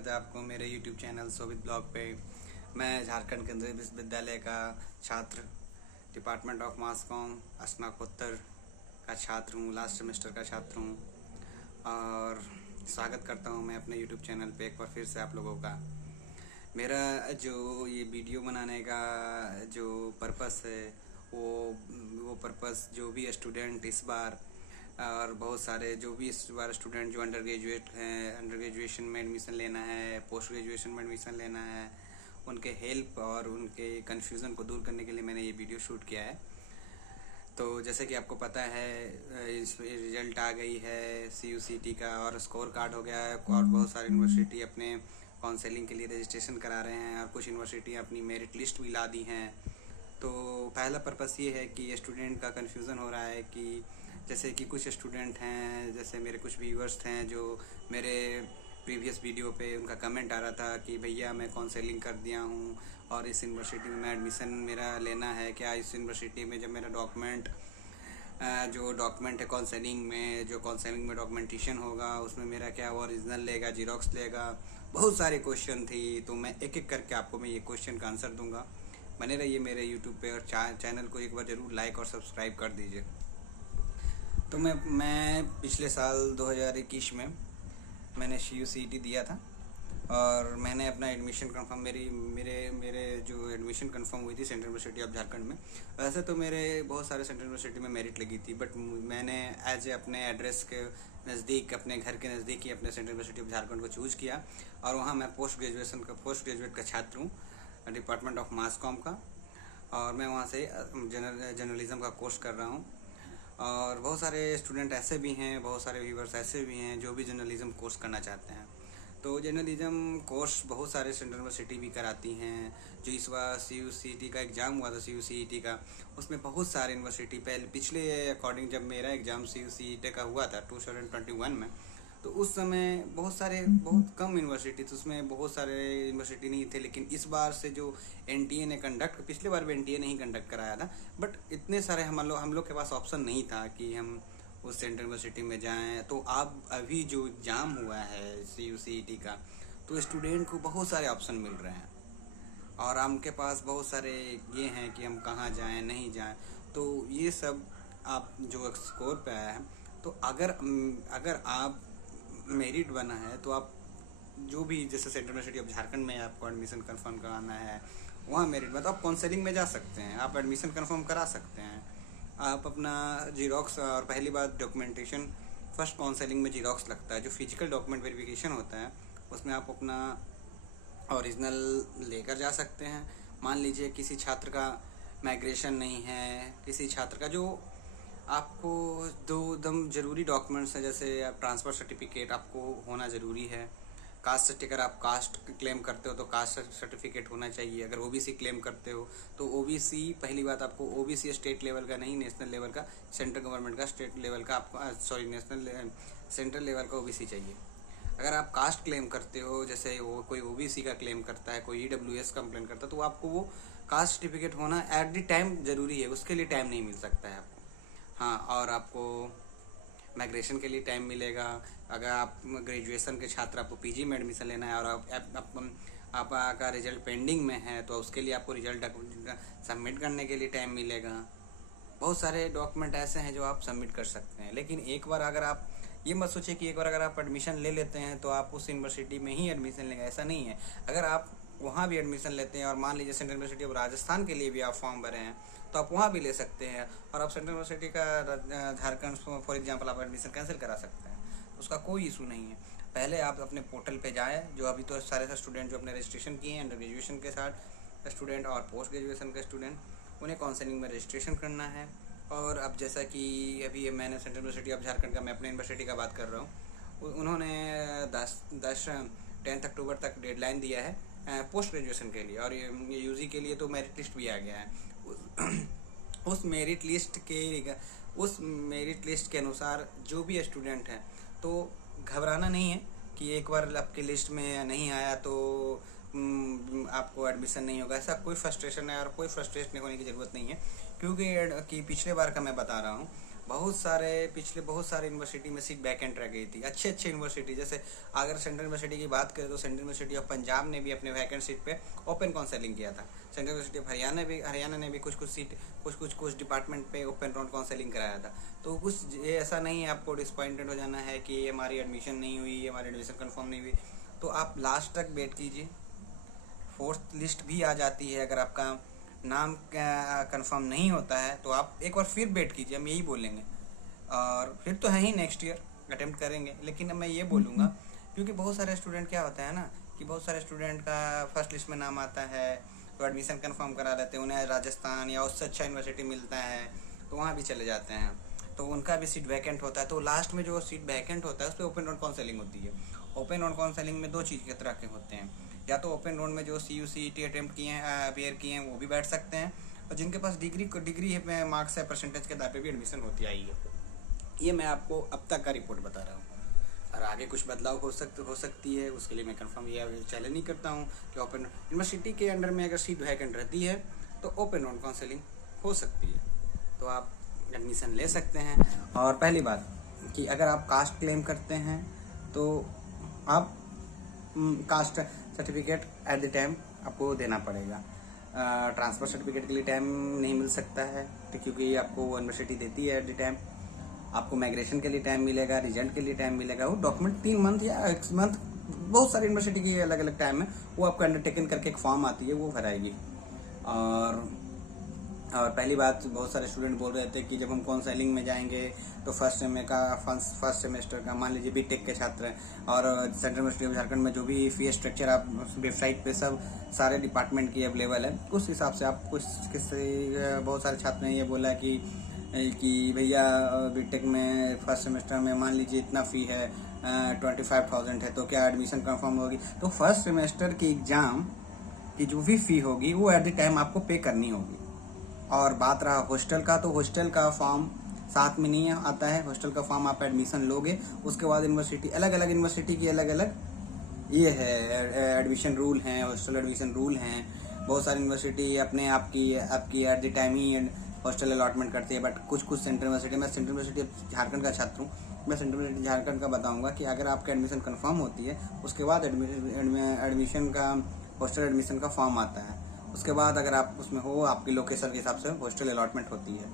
स्वागत है आपको मेरे YouTube चैनल शोभित ब्लॉग पे। मैं झारखंड केंद्रीय विश्वविद्यालय का छात्र, डिपार्टमेंट ऑफ मास कॉम स्नातकोत्तर का छात्र हूँ, लास्ट सेमेस्टर का छात्र हूँ और स्वागत करता हूँ मैं अपने YouTube चैनल पे एक बार फिर से आप लोगों का। मेरा जो ये वीडियो बनाने का जो पर्पस है वो पर्पस जो भी स्टूडेंट इस बार और बहुत सारे जो भी इस बार स्टूडेंट जो अंडर ग्रेजुएट हैं, अंडर ग्रेजुएशन में एडमिशन लेना है, पोस्ट ग्रेजुएशन में एडमिशन लेना है, उनके हेल्प और उनके कन्फ्यूज़न को दूर करने के लिए मैंने ये वीडियो शूट किया है। तो जैसे कि आपको पता है इस रिजल्ट आ गई है CUCT का और स्कोर कार्ड हो गया है और बहुत सारी यूनिवर्सिटी अपने काउंसलिंग के लिए रजिस्ट्रेशन करा रहे हैं और कुछ यूनिवर्सिटी अपनी मेरिट लिस्ट भी ला दी हैं। तो पहला पर्पस ये है कि स्टूडेंट का कन्फ्यूज़न हो रहा है कि जैसे कि कुछ स्टूडेंट हैं, जैसे मेरे कुछ व्यूअर्स हैं जो मेरे प्रीवियस वीडियो पे उनका कमेंट आ रहा था कि भैया मैं काउंसलिंग कर दिया हूँ और इस यूनिवर्सिटी में एडमिशन मेरा लेना है, क्या इस यूनिवर्सिटी में जब मेरा जो डॉक्यूमेंट है काउंसलिंग में डॉक्यूमेंटेशन होगा उसमें मेरा क्या ओरिजिनल लेगा, जीरोक्स लेगा। बहुत सारे क्वेश्चन थी, तो मैं एक एक करके आपको मैं ये क्वेश्चन का आंसर दूंगा। बने रहिए मेरे यूट्यूब पे और चैनल को एक बार ज़रूर लाइक और सब्सक्राइब कर दीजिए। तो मैं पिछले साल 2021 में मैंने CUCT दिया था और मैंने अपना एडमिशन कंफर्म मेरे जो एडमिशन कंफर्म हुई थी सेंट्रल यूनिवर्सिटी ऑफ झारखंड में। वैसे तो मेरे बहुत सारे सेंट्रल यूनिवर्सिटी में मेरिट लगी थी, बट मैंने एज ए अपने एड्रेस के नज़दीक, अपने घर के नज़दीक ही अपने सेंट्रल यूनिवर्सिटी ऑफ झारखंड को चूज़ किया और वहाँ मैं पोस्ट ग्रेजुएट का छात्र हूँ, डिपार्टमेंट ऑफ मास कॉम का, और मैं वहाँ से जर्नलिज्म का कोर्स कर रहा हूँ। और बहुत सारे स्टूडेंट ऐसे भी हैं, बहुत सारे व्यूवर्स ऐसे भी हैं जो भी जर्नलिज्म कोर्स करना चाहते हैं। तो जर्नलिज्म कोर्स बहुत सारे सेंट्रल यूनिवर्सिटी भी कराती हैं। जो इस बार CUCT का एग्ज़ाम हुआ था, CUCT का, उसमें बहुत सारे यूनिवर्सिटी पिछले अकॉर्डिंग जब मेरा एग्ज़ाम CUCT का हुआ था 2021 में, तो उस समय बहुत कम यूनिवर्सिटी थी, उसमें बहुत सारे यूनिवर्सिटी नहीं थे। लेकिन इस बार से जो NTA ने कंडक्ट, पिछले बार भी NTA ने ही कंडक्ट कराया था, बट इतने सारे हम लोग के पास ऑप्शन नहीं था कि हम उस सेंट्रल यूनिवर्सिटी में जाएं। तो अब अभी जो एग्ज़ाम हुआ है CUCT का, तो स्टूडेंट को बहुत सारे ऑप्शन मिल रहे हैं और हमके पास बहुत सारे ये हैं कि हम कहाँ जाएं, नहीं जाएं। तो ये सब आप जो स्कोर पे आया है, तो अगर आप मेरिट बना है तो आप जो भी जैसे सेंट्रल यूनिवर्सिटी ऑफ झारखंड में आपको एडमिशन कंफर्म कराना है, वहाँ मेरिट में तो आप काउंसलिंग में जा सकते हैं, आप एडमिशन कंफर्म करा सकते हैं। आप अपना जीरोक्स और पहली बात डॉक्यूमेंटेशन, फर्स्ट काउंसलिंग में जीरोक्स लगता है, जो फिजिकल डॉक्यूमेंट वेरिफिकेशन होता है उसमें आप अपना ओरिजिनल लेकर जा सकते हैं। मान लीजिए किसी छात्र का माइग्रेशन नहीं है, किसी छात्र का जो आपको दो एकदम ज़रूरी डॉक्यूमेंट्स हैं, जैसे आप ट्रांसफ़र सर्टिफिकेट आपको होना ज़रूरी है, कास्ट सर्टिफिकेट, अगर आप कास्ट क्लेम करते हो तो कास्ट सर्टिफिकेट होना चाहिए, अगर OBC क्लेम करते हो तो OBC, पहली बात आपको OBC स्टेट लेवल का नहीं, नेशनल लेवल का, सेंट्रल गवर्नमेंट का स्टेट लेवल का आपको सेंट्रल लेवल का OBC चाहिए। अगर आप कास्ट क्लेम करते हो, जैसे वो कोई OBC का क्लेम करता है, कोई EWS कंप्लेन करता है, तो आपको वो कास्ट सर्टिफिकेट होना एट द टाइम ज़रूरी है, उसके लिए टाइम नहीं मिल सकता है आपको। हाँ, और आपको माइग्रेशन के लिए टाइम मिलेगा। अगर आप ग्रेजुएशन के छात्र, आपको PG में एडमिशन लेना है और आपका रिजल्ट पेंडिंग में है, तो उसके लिए आपको रिजल्ट सबमिट करने के लिए टाइम मिलेगा। बहुत सारे डॉक्यूमेंट ऐसे हैं जो आप सबमिट कर सकते हैं। लेकिन एक बार अगर आप ये मत सोचिए कि एक बार अगर आप एडमिशन ले लेते हैं तो आप उस यूनिवर्सिटी में ही एडमिशन लेंगे, ऐसा नहीं है। अगर आप वहाँ भी एडमिशन लेते हैं और मान लीजिए सेंट्रल यूनिवर्सिटी ऑफ राजस्थान के लिए भी आप फॉर्म भरे हैं, तो आप वहाँ भी ले सकते हैं और आप सेंट्रल यूनिवर्सिटी का झारखंड फॉर एग्जांपल आप एडमिशन कैंसिल करा सकते हैं, उसका कोई इशू नहीं है। पहले आप अपने पोर्टल पे जाएँ, जो अभी तो सारे स्टूडेंट जो अपने रजिस्ट्रेशन किए हैं, अंडर ग्रेजुएशन के साथ स्टूडेंट और पोस्ट ग्रेजुएशन के स्टूडेंट, उन्हें काउंसलिंग में रजिस्ट्रेशन करना है। और अब जैसा कि अभी मैंने सेंट्रल यूनिवर्सिटी ऑफ झारखंड का, मैं अपने यूनिवर्सिटी का बात कर रहा हूँ, उन्होंने 10 अक्टूबर तक डेडलाइन दिया है पोस्ट ग्रेजुएशन के लिए, और ये UG के लिए तो मेरिट लिस्ट भी आ गया है। उस मेरिट लिस्ट के अनुसार जो भी स्टूडेंट है, तो घबराना नहीं है कि एक बार आपके लिस्ट में नहीं आया तो आपको एडमिशन नहीं होगा, ऐसा कोई फ्रस्ट्रेशन है और कोई फ्रस्ट्रेशन होने की ज़रूरत नहीं है। क्योंकि पिछले बार का मैं बता रहा हूँ, पिछले बहुत सारे यूनिवर्सिटी में सीट वैकेंट रह गई थी। अच्छे यूनिवर्सिटी, जैसे अगर सेंट्रल यूनिवर्सिटी की बात करें तो सेंट्रल यूनिवर्सिटी ऑफ पंजाब ने भी अपने वैकेंट सीट पे ओपन काउंसलिंग किया था। सेंट्रल यूनिवर्सिटी ऑफ हरियाणा ने भी कुछ डिपार्टमेंट पे ओपन राउंड काउंसलिंग कराया था। तो कुछ ये ऐसा नहीं है आपको डिसअपॉइंटेड हो जाना है कि हमारी एडमिशन नहीं हुई, हमारी एडमिशन कन्फर्म नहीं हुई। तो आप लास्ट तक वेट कीजिए, फोर्थ लिस्ट भी आ जाती है। अगर आपका नाम कंफर्म नहीं होता है तो आप एक बार फिर वेट कीजिए, हम यही बोलेंगे। और फिर तो है ही नेक्स्ट ईयर अटेम्प्ट करेंगे। लेकिन मैं ये बोलूँगा, क्योंकि बहुत सारे स्टूडेंट क्या होता है ना कि बहुत सारे स्टूडेंट का फर्स्ट लिस्ट में नाम आता है तो एडमिशन कंफर्म करा लेते हैं, उन्हें राजस्थान या उससे अच्छा यूनिवर्सिटी मिलता है तो वहाँ भी चले जाते हैं, तो उनका भी सीट वैकेंट होता है। तो लास्ट में जो सीट वैकेंट होता है उस पर ओपन राउंड काउंसलिंग होती है। ओपन राउंड काउंसलिंग में दो चीज़ के तरह के होते हैं, या तो ओपन राउंड में जो CUCET अटेम्प्ट किए हैं, अपेयर किए हैं, वो भी बैठ सकते हैं, और जिनके पास डिग्री है, मार्क्स है, परसेंटेज के आधार पे भी एडमिशन होती आई है। ये मैं आपको अब तक का रिपोर्ट बता रहा हूँ, और आगे कुछ बदलाव हो सकती है, उसके लिए मैं कंफर्म ये चैलेंज नहीं करता हूँ कि ओपन यूनिवर्सिटी के अंडर में अगर सीट वैकेंट रहती है तो ओपन राउंड काउंसलिंग हो सकती है, तो आप एडमिशन ले सकते हैं। और पहली बात कि अगर आप कास्ट क्लेम करते हैं तो आप caste certificate at the time आपको देना पड़ेगा। ट्रांसफ़र सर्टिफिकेट के लिए टाइम नहीं मिल सकता है, तो क्योंकि आपको यूनिवर्सिटी देती है एट द टाइम। आपको माइग्रेशन के लिए टाइम मिलेगा, रिजल्ट के लिए टाइम मिलेगा, वो डॉक्यूमेंट 3 मंथ या 1 मंथ, बहुत सारी यूनिवर्सिटी की अलग अलग टाइम है, वो आपको अंडरटेकन करके एक फॉर्म आती है, वो भराएगी। और पहली बात, बहुत सारे स्टूडेंट बोल रहे थे कि जब हम काउंसलिंग में जाएंगे तो फर्स्ट सेमेस्टर का, मान लीजिए बीटेक के छात्र हैं और सेंट्रल यूनिवर्सिटी ऑफ झारखंड में जो भी फीस स्ट्रक्चर आप वेबसाइट पे सब सारे डिपार्टमेंट की अवेलेबल है, उस हिसाब से आप बहुत सारे छात्र ने ये बोला कि भैया बीटेक में फर्स्ट सेमेस्टर में मान लीजिए इतना फ़ी है 25,000 है, तो क्या एडमिशन कंफर्म होगी? तो फर्स्ट सेमेस्टर की एग्ज़ाम की जो भी फ़ी होगी वो एट द टाइम आपको पे करनी होगी। और बात रहा हॉस्टल का, तो हॉस्टल का फॉर्म साथ में नहीं आता है, हॉस्टल का फॉर्म आप एडमिशन लोगे, उसके बाद यूनिवर्सिटी अलग अलग यूनिवर्सिटी की अलग अलग ये है एडमिशन रूल हैं, हॉस्टल एडमिशन रूल हैं। बहुत सारी यूनिवर्सिटी अपने आपकी at the time he hostel allotment करती है, बट कुछ सेंट्रल यूनिवर्सिटी, मैं सेंट्रल यूनिवर्सिटी झारखंड का छात्र हूँ, मैं सेंट्रल यूनिवर्सिटी झारखंड का बताऊँगा कि अगर आपका एडमिशन कन्फर्म होती है उसके बाद एडमिशन का हॉस्टल एडमिशन का फॉर्म आता है, उसके बाद अगर आप उसमें हो, आपकी लोकेशन के हिसाब से हॉस्टल अलॉटमेंट होती है।